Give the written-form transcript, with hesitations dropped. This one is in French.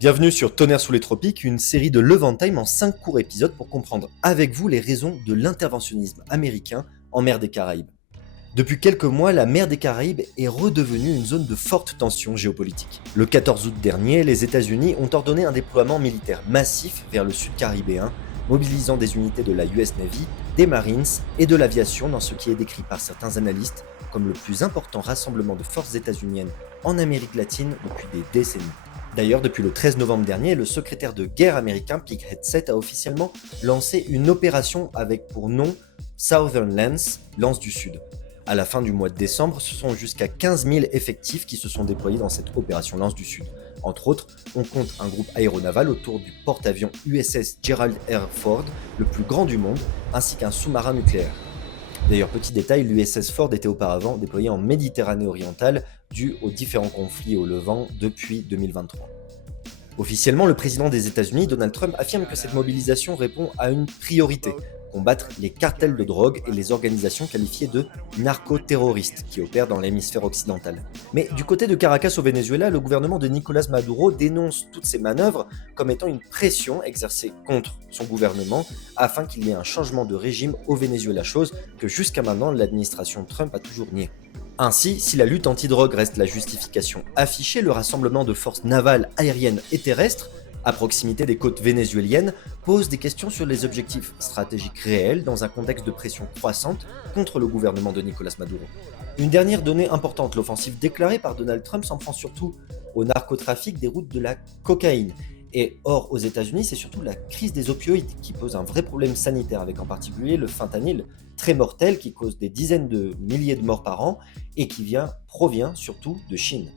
Bienvenue sur Tonnerre sous les tropiques, une série de Levant Time en 5 courts épisodes pour comprendre avec vous les raisons de l'interventionnisme américain en mer des Caraïbes. Depuis quelques mois, la mer des Caraïbes est redevenue une zone de forte tension géopolitique. Le 14 août dernier, les États-Unis ont ordonné un déploiement militaire massif vers le sud caribéen, mobilisant des unités de la US Navy, des Marines et de l'aviation dans ce qui est décrit par certains analystes comme le plus important rassemblement de forces états-uniennes en Amérique latine depuis des décennies. D'ailleurs, depuis le 13 novembre dernier, le secrétaire de guerre américain Pete Hegseth a officiellement lancé une opération avec pour nom Southern Lance, Lance du Sud. À la fin du mois de décembre, ce sont jusqu'à 15 000 effectifs qui se sont déployés dans cette opération Lance du Sud. Entre autres, on compte un groupe aéronaval autour du porte-avions USS Gerald R. Ford, le plus grand du monde, ainsi qu'un sous-marin nucléaire. D'ailleurs, petit détail, l'USS Ford était auparavant déployé en Méditerranée orientale dû aux différents conflits au Levant depuis 2023. Officiellement, le président des États-Unis, Donald Trump, affirme que cette mobilisation répond à une priorité, combattre les cartels de drogue et les organisations qualifiées de narco-terroristes qui opèrent dans l'hémisphère occidental. Mais du côté de Caracas au Venezuela, le gouvernement de Nicolás Maduro dénonce toutes ces manœuvres comme étant une pression exercée contre son gouvernement afin qu'il y ait un changement de régime au Venezuela, chose que jusqu'à maintenant l'administration Trump a toujours niée. Ainsi, si la lutte anti-drogue reste la justification affichée, le rassemblement de forces navales, aériennes et terrestres à proximité des côtes vénézuéliennes pose des questions sur les objectifs stratégiques réels dans un contexte de pression croissante contre le gouvernement de Nicolás Maduro. Une dernière donnée importante, l'offensive déclarée par Donald Trump s'en prend surtout au narcotrafic des routes de la cocaïne. Et or, aux États-Unis, c'est surtout la crise des opioïdes qui pose un vrai problème sanitaire, avec en particulier le fentanyl, très mortel, qui cause des dizaines de milliers de morts par an et qui provient surtout de Chine.